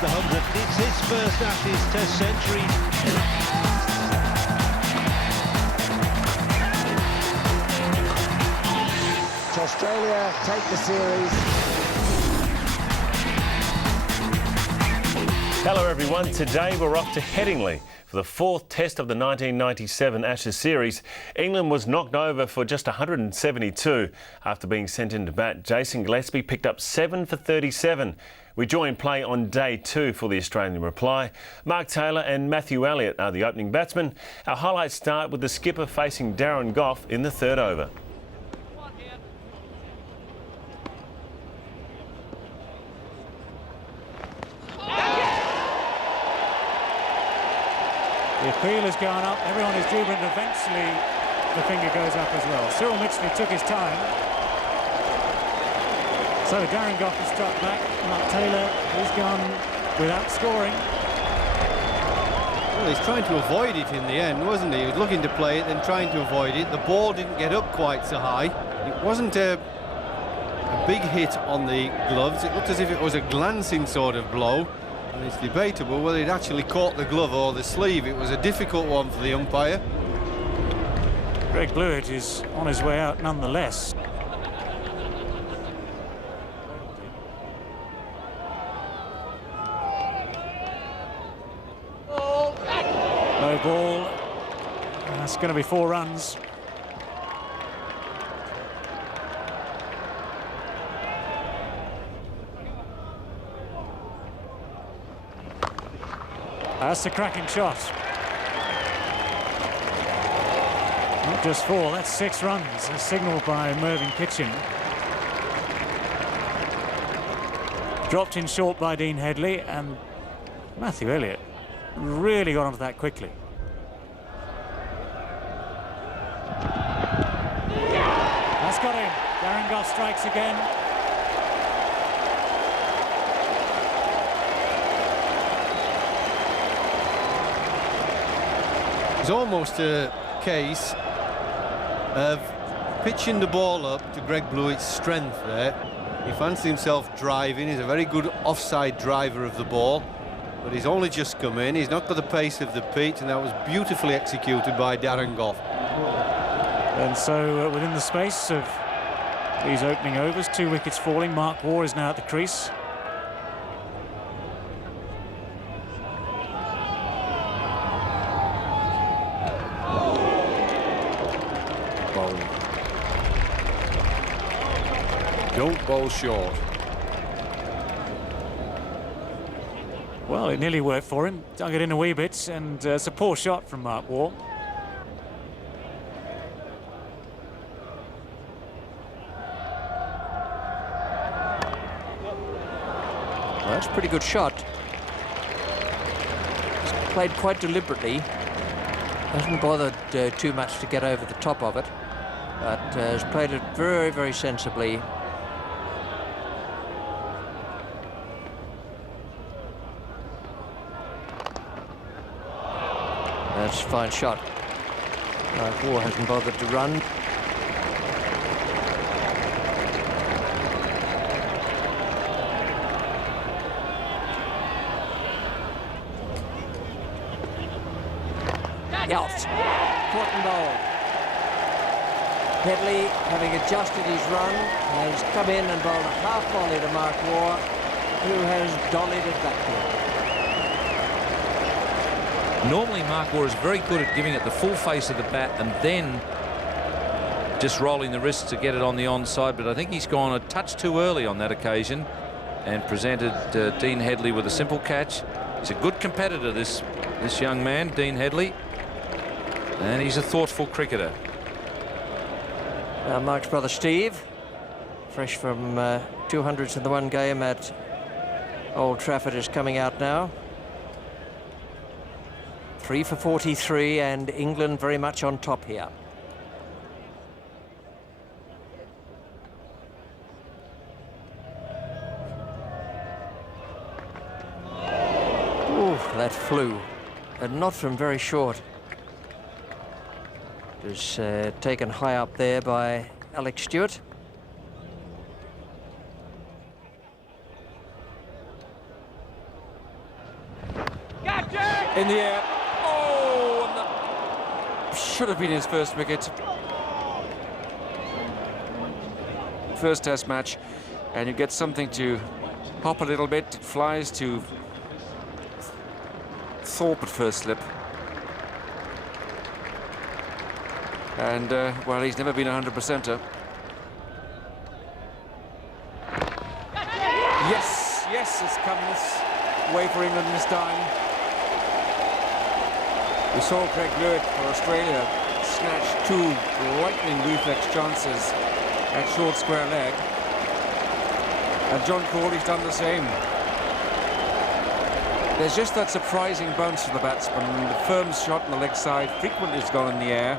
the 100. It's his first Ashes Test century. Australia take the series. Hello everyone, today we're off to Headingley for the fourth test of the 1997 Ashes series. England was knocked over for just 172 after being sent into bat. Jason Gillespie picked up 7 for 37. We join play on day 2 for the Australian reply. Mark Taylor and Matthew Elliott are the opening batsmen. Our highlights start with the skipper facing Darren Gough in the third over. The appeal has gone up, everyone is jubilant, eventually the finger goes up as well. Cyril Mitchley took his time. So Darren Gough has struck back. Mark Taylor has gone without scoring. Well, he's trying to avoid it in the end, wasn't he? He was looking to play it, then trying to avoid it. The ball didn't get up quite so high. It wasn't a big hit on the gloves. It looked as if it was a glancing sort of blow. And it's debatable whether it actually caught the glove or the sleeve. It was a difficult one for the umpire. Greg Blewett is on his way out nonetheless. Low ball. That's going to be 4 runs. That's a cracking shot. Not just 4, that's 6 runs. A signal by Mervyn Kitchen. Dropped in short by Dean Headley, and Matthew Elliott really got onto that quickly. That's got him. Darren Gough strikes again. It's almost a case of pitching the ball up to Greg Blewett's strength there. He fancies himself driving. He's a very good offside driver of the ball, but he's only just come in. He's not got the pace of the pitch, and that was beautifully executed by Darren Gough. And so within the space of these opening overs, 2 wickets falling, Mark Waugh is now at the crease. Don't bowl short. Well, it nearly worked for him. Dug it in a wee bit, and it's a poor shot from Mark Waugh. Well, that's a pretty good shot. He's played quite deliberately. Hasn't bothered too much to get over the top of it, but has played it very, very sensibly. That's a fine shot. Mark Waugh hasn't bothered to run. Out. Caught and bowled. Headley, having adjusted his run, has come in and bowled a half volley to Mark Waugh, who has dollied it back to him. Normally Mark Waugh is very good at giving it the full face of the bat and then just rolling the wrists to get it on the onside, but I think he's gone a touch too early on that occasion and presented Dean Headley with a simple catch. He's a good competitor, this young man, Dean Headley, and he's a thoughtful cricketer. Mark's brother Steve, fresh from 200s in the one game at Old Trafford, is coming out now. 3 for 43, and England very much on top here. Ooh, that flew, and not from very short. It was taken high up there by Alex Stewart. In the air. Oh, and that should have been his first wicket. First Test match, and you get something to hop a little bit. It flies to Thorpe at first slip. And, well, he's never been a 100%er. Yes, yes, it's come this way for England this time. We saw Greg Lewis for Australia snatch 2 lightning reflex chances at short square leg. And John Corley's done the same. There's just that surprising bounce for the batsman. The firm shot on the leg side frequently has gone in the air.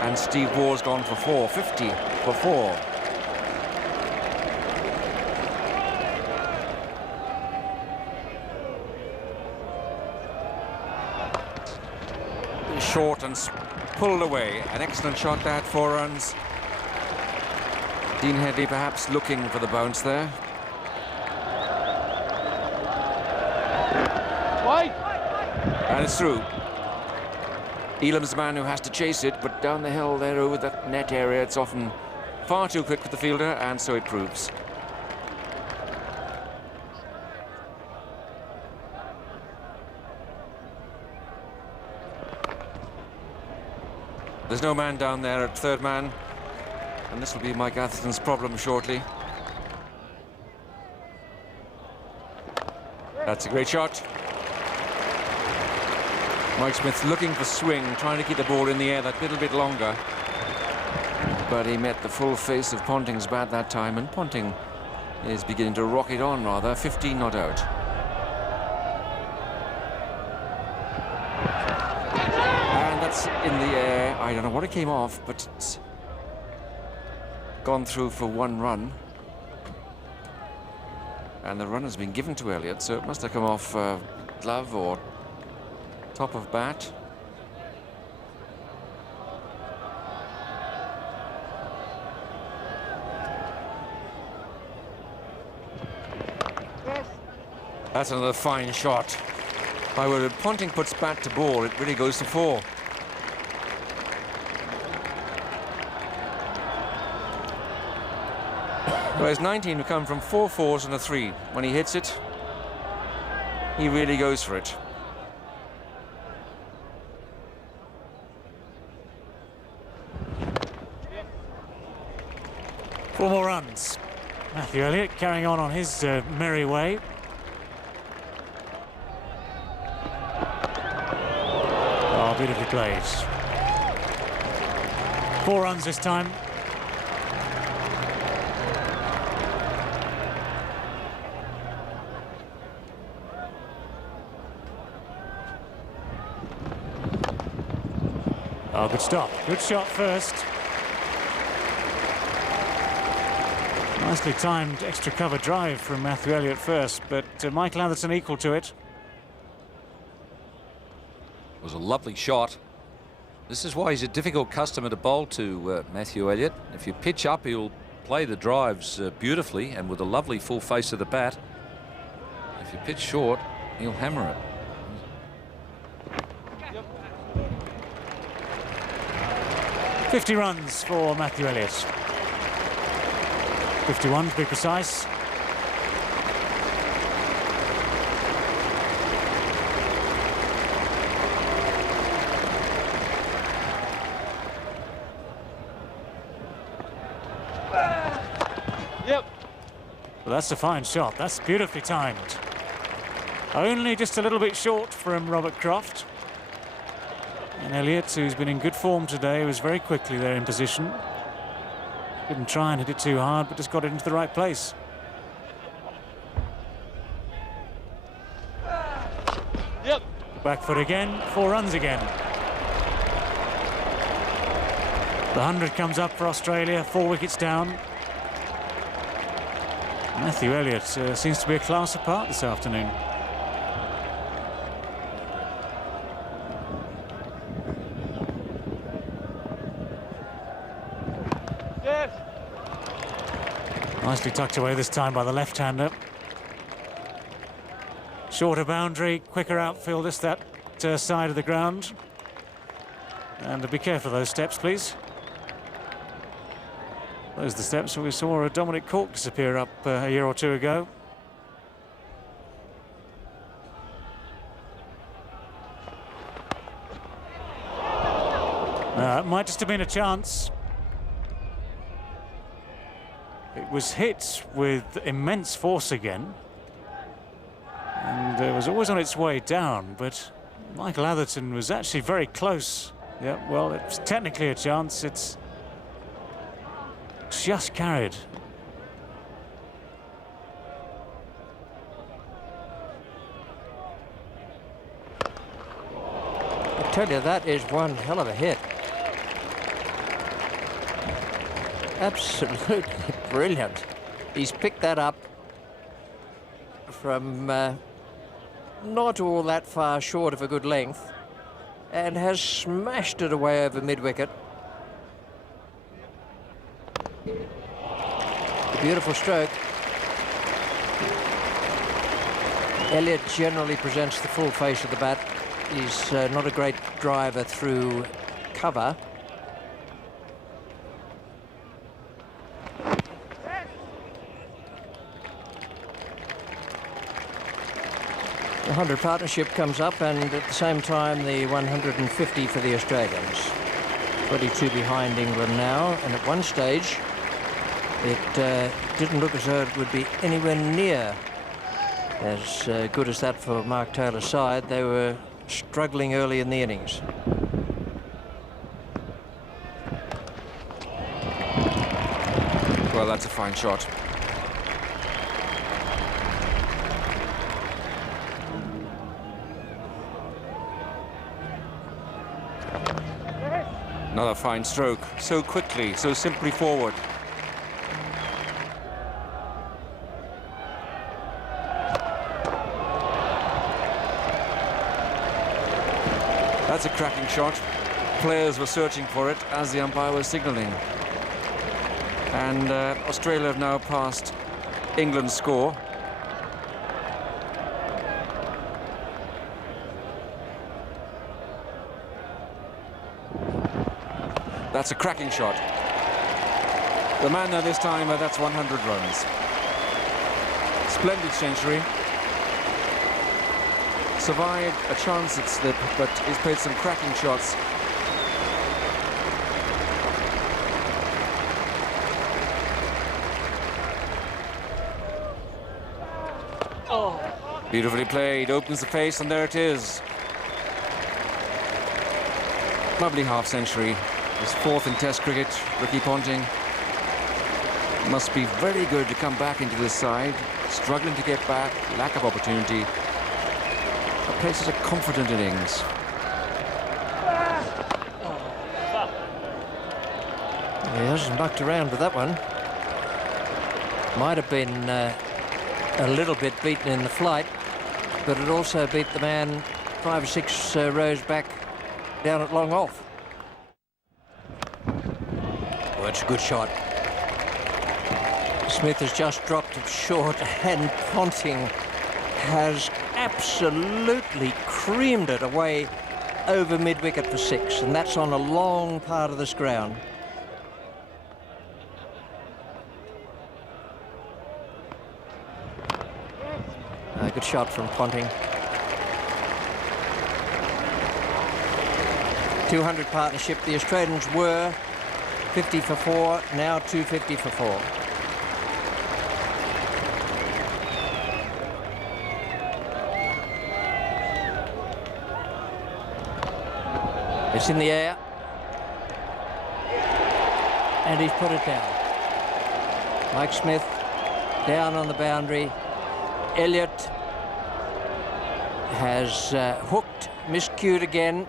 And Steve Waugh's gone for 4, 50 for 4. Short and pulled away. An excellent shot that, 4 runs. Dean Headley perhaps looking for the bounce there. Wide. And it's through. Elam's the man who has to chase it, but down the hill there over that net area, it's often far too quick for the fielder, and so it proves. There's no man down there at third man, and this will be Mike Atherton's problem shortly. That's a great shot. Mike Smith looking for swing, trying to keep the ball in the air that little bit longer. But he met the full face of Ponting's bat that time, and Ponting is beginning to rock it on rather, 15 not out. And that's in the air. I don't know what it came off, but it's gone through for 1 run. And the run has been given to Elliott, so it must have come off glove or top of bat. That's another fine shot. When Ponting puts bat to ball, it really goes to 4. Whereas 19 have come from 4 4s and a 3. When he hits it, he really goes for it. Four more runs. Matthew Elliott carrying on his merry way. Oh, beautifully played. 4 runs this time. Oh, good stop. Good shot first. Nicely timed extra cover drive from Matthew Elliott first, but Michael Atherton equal to it. It was a lovely shot. This is why he's a difficult customer to bowl to, Matthew Elliott. If you pitch up, he'll play the drives beautifully and with a lovely full face of the bat. If you pitch short, he'll hammer it. Yep. 50 runs for Matthew Elliott. 51 to be precise. Yep. Well, that's a fine shot. That's beautifully timed. Only just a little bit short from Robert Croft. And Elliott, who's been in good form today, was very quickly there in position. Didn't try and hit it too hard, but just got it into the right place. Yep. Back foot again, 4 runs again. The 100 comes up for Australia, 4 wickets down. Matthew Elliott seems to be a class apart this afternoon. Yes. Nicely tucked away this time by the left-hander. Shorter boundary, quicker outfield, just that side of the ground. And be careful of those steps, please. Those are the steps where we saw Dominic Cork disappear up a year or two ago. It might just have been a chance. It was hit with immense force again. And it was always on its way down, but Michael Atherton was actually very close. Yeah, well, it's technically a chance. It's just carried. I tell you, that is one hell of a hit. Absolutely brilliant. He's picked that up from not all that far short of a good length and has smashed it away over mid-wicket. A beautiful stroke. Elliott generally presents the full face of the bat. He's not a great driver through cover. The 100 partnership comes up, and at the same time the 150 for the Australians. 22 behind England now, and at one stage it didn't look as though it would be anywhere near as good as that for Mark Taylor's side. They were struggling early in the innings. Well, that's a fine shot. Another fine stroke, so quickly, so simply forward. That's a cracking shot. Players were searching for it as the umpire was signalling. And Australia have now passed England's score. That's a cracking shot. The man there this time, that's 100 runs. Splendid century. Survived a chance at slip, but he's played some cracking shots. Oh. Beautifully played, opens the face, and there it is. Lovely half-century. His fourth in Test cricket, Ricky Ponting. Must be very good to come back into this side. Struggling to get back, lack of opportunity. Places a confident innings. He hasn't mucked around with that one. Might have been a little bit beaten in the flight, but it also beat the man 5 or 6 rows back down at long off. Oh, it's a good shot. Smith has just dropped it short, and Ponting has absolutely creamed it away over mid-wicket for 6, and that's on a long part of this ground. Good shot from Ponting. 200 partnership. The Australians were 50 for 4, now 250 for 4. It's in the air, and he's put it down. Mike Smith down on the boundary. Elliott has hooked, miscued again.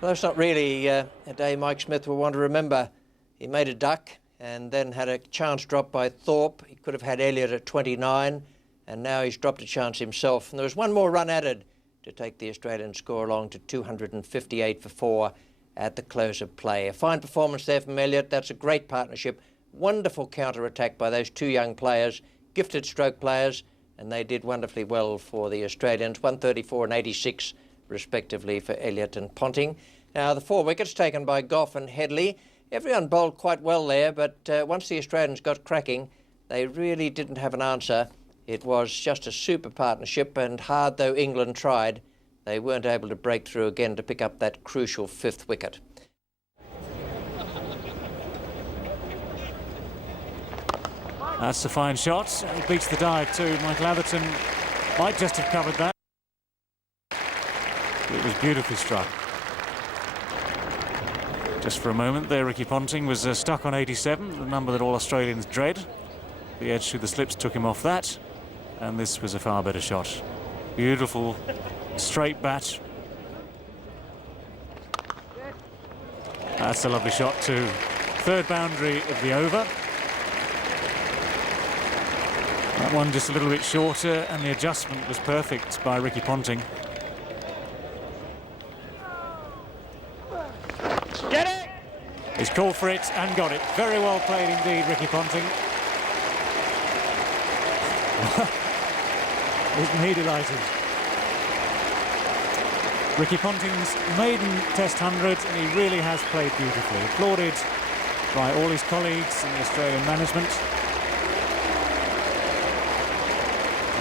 Well, that's not really a day Mike Smith will want to remember. He made a duck and then had a chance drop by Thorpe. He could have had Elliott at 29, and now he's dropped a chance himself. And there was one more run added to take the Australian score along to 258 for 4 at the close of play. A fine performance there from Elliott. That's a great partnership. Wonderful counter-attack by those two young players, gifted stroke players, and they did wonderfully well for the Australians, 134 and 86 respectively for Elliott and Ponting. Now the 4 wickets taken by Goff and Headley. Everyone bowled quite well there, but once the Australians got cracking, they really didn't have an answer. It was just a super partnership, and hard though England tried, they weren't able to break through again to pick up that crucial 5th wicket. That's a fine shot. He beats the dive too. Michael Atherton might just have covered that. It was beautifully struck. Just for a moment there, Ricky Ponting was stuck on 87, the number that all Australians dread. The edge through the slips took him off that, and this was a far better shot. Beautiful, straight bat. That's a lovely shot too. 3rd boundary of the over. That one just a little bit shorter, and the adjustment was perfect by Ricky Ponting. Get it! He's called for it and got it. Very well played indeed, Ricky Ponting. Isn't he delighted? Ricky Ponting's maiden Test 100, and he really has played beautifully. Applauded by all his colleagues in the Australian management.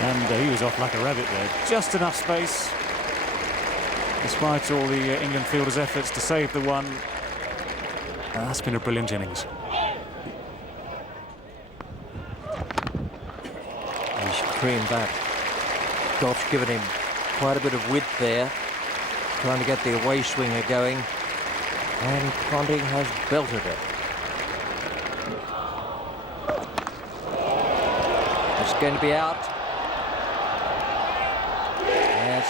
And he was off like a rabbit there. Just enough space, despite all the England fielders' efforts to save the one. That's been a brilliant innings. He's creamed back. Goff's given him quite a bit of width there, trying to get the away swinger going, and Ponting has belted it. It's going to be out. Yes,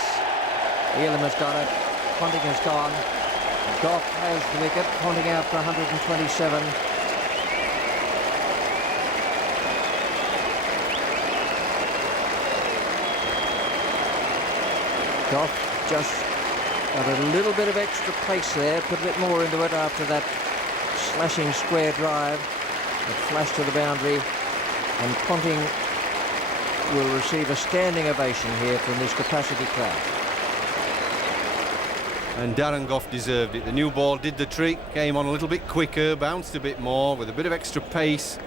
Elam has got it. Ponting has gone. Goff has the wicket. Ponting out for 127. Goff just got a little bit of extra pace there, put a bit more into it after that slashing square drive, a flash to the boundary, and Ponting will receive a standing ovation here from this capacity crowd. And Darren Goff deserved it. The new ball did the trick, came on a little bit quicker, bounced a bit more with a bit of extra pace.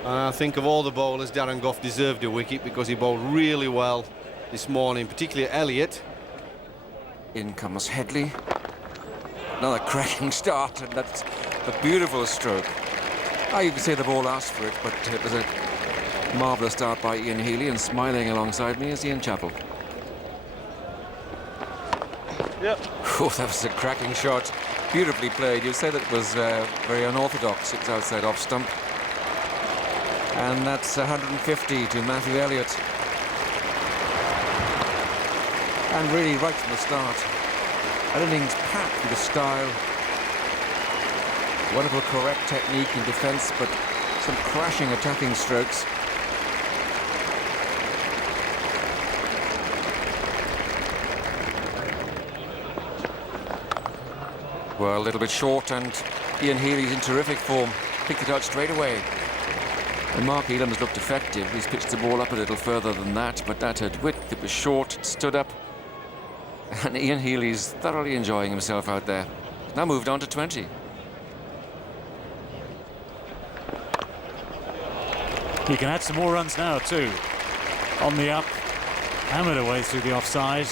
And I think of all the bowlers, Darren Goff deserved a wicket because he bowled really well this morning, particularly Elliott. In comes Headley. Another cracking start, and that's a beautiful stroke. You can say the ball asked for it, but it was a marvellous start by Ian Healy, and smiling alongside me is Ian Chappell. Yep. Oh, that was a cracking shot. Beautifully played. You'd say that it was very unorthodox. It's outside off stump. And that's 150 to Matthew Elliott. And really right from the start. An innings packed with style. Wonderful correct technique in defence, but some crashing attacking strokes. Well, a little bit short, and Ian Healy's in terrific form. Picked it out straight away. And Mark Elam has looked effective. He's pitched the ball up a little further than that, but that had width, it was short, it stood up. And Ian Healy's thoroughly enjoying himself out there. Now moved on to 20. He can add some more runs now too. On the up, hammered away through the offside.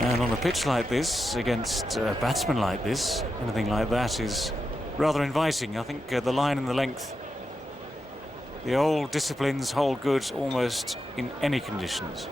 And on a pitch like this, against a batsman like this, anything like that is rather inviting. I think the line and the length, the old disciplines hold good almost in any conditions.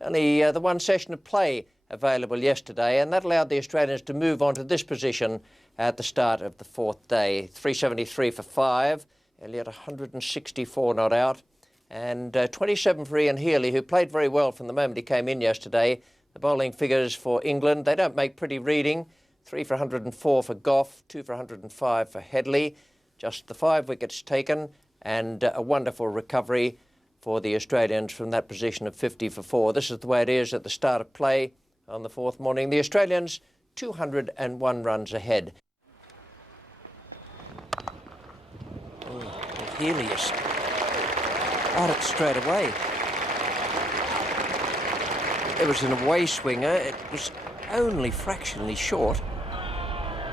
Only the one session of play available yesterday, and that allowed the Australians to move on to this position at the start of the 4th day. 373 for 5, Elliott 164 not out, and 27 for Ian Healy, who played very well from the moment he came in yesterday. The bowling figures for England, they don't make pretty reading. 3 for 104 for Goff, 2 for 105 for Headley. Just the 5 wickets taken, and a wonderful recovery for the Australians from that position of 50 for 4. This is the way it is at the start of play on the 4th morning. The Australians 201 runs ahead. Healy is at it straight away. It was an away swinger. It was only fractionally short.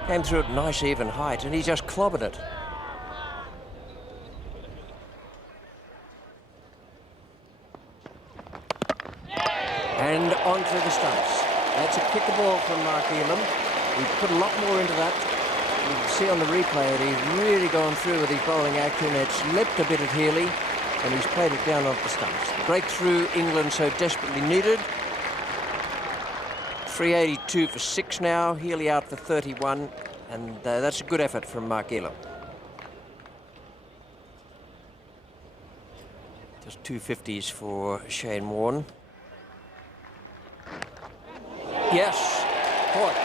Came through at nice even height, and he just clobbered it. And onto the stumps. That's a kicker ball from Mark Elam. He put a lot more into that. You can see on the replay that he's really gone through with his bowling action. It's leapt a bit at Healy, and he's played it down onto the stumps. The breakthrough England so desperately needed. 382 for 6 now. Healy out for 31, and that's a good effort from Mark Elam. Just 250s for Shane Warne. Yes, caught.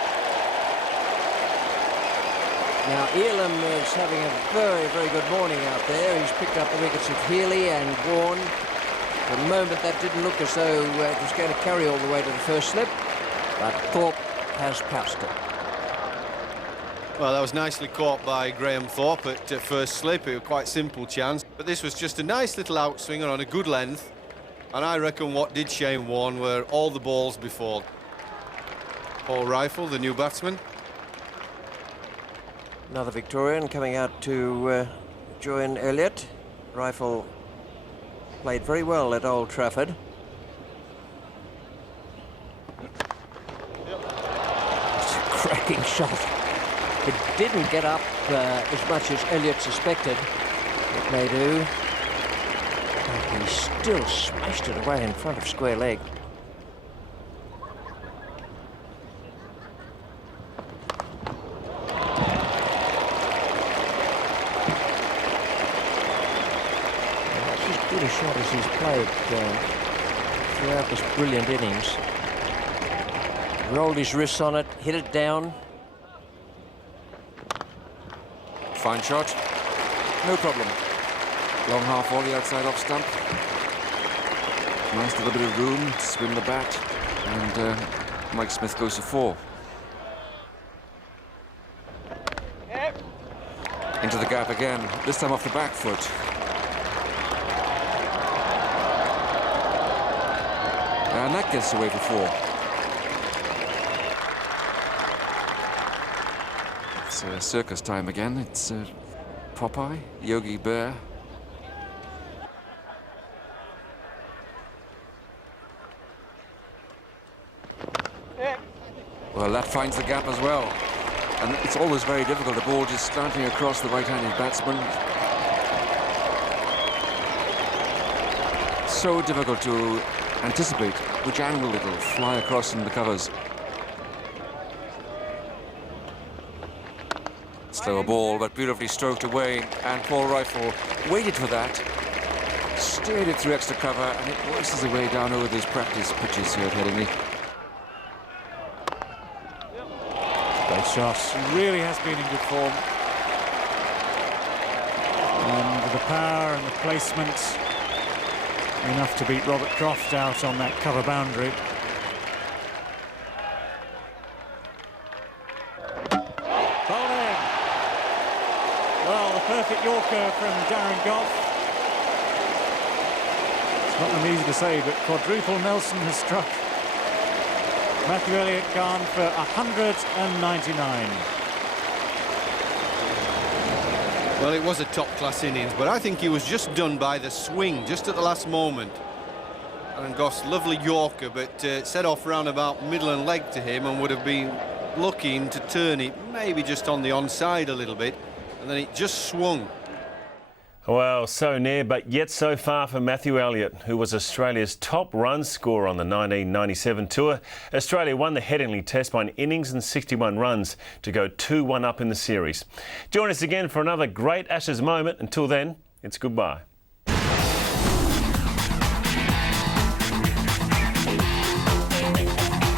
Now Elam is having a very, very good morning out there. He's picked up the wickets of Healy and Warne. For the moment that didn't look as though it was going to carry all the way to the first slip, but Thorpe has passed it. Well, that was nicely caught by Graham Thorpe at first slip. It was quite simple chance, but this was just a nice little outswinger on a good length, and I reckon what did Shane Warne were all the balls before. Paul Rifle, the new batsman. Another Victorian coming out to join Elliott. Rifle played very well at Old Trafford. It's a cracking shot. It didn't get up as much as Elliott suspected it may do. But he still smashed it away in front of square leg. Good a shot as he's played throughout this brilliant innings. Rolled his wrists on it, hit it down. Fine shot. No problem. Long half volley outside off stump. Nice little bit of room to swing the bat. And Mike Smith goes to 4. Into the gap again, this time off the back foot. And that gets away for 4. It's circus time again. It's Popeye, Yogi Bear. Well, that finds the gap as well. And it's always very difficult. The ball just slanting across the right-handed batsman. So difficult to anticipate which angle it'll fly across in the covers. Slower ball, but beautifully stroked away, and Paul Rifle waited for that, steered it through extra cover, and it works its way down over these practice pitches here at Headingley. Great shot. He really has been in good form. And with the power and the placement, enough to beat Robert Croft out on that cover boundary. Bowling! Well, the perfect Yorker from Darren Goff. It's not an easy to say, but quadruple Nelson has struck. Matthew Elliott gone for 199. Well, it was a top-class innings, but I think he was just done by the swing, just at the last moment. And Goff's lovely Yorker, but set off round about middle and leg to him and would have been looking to turn it maybe just on the onside a little bit, and then it just swung. Well, so near, but yet so far for Matthew Elliott, who was Australia's top run scorer on the 1997 tour. Australia won the Headingley Test by an innings and 61 runs to go 2-1 up in the series. Join us again for another great Ashes moment. Until then, it's goodbye.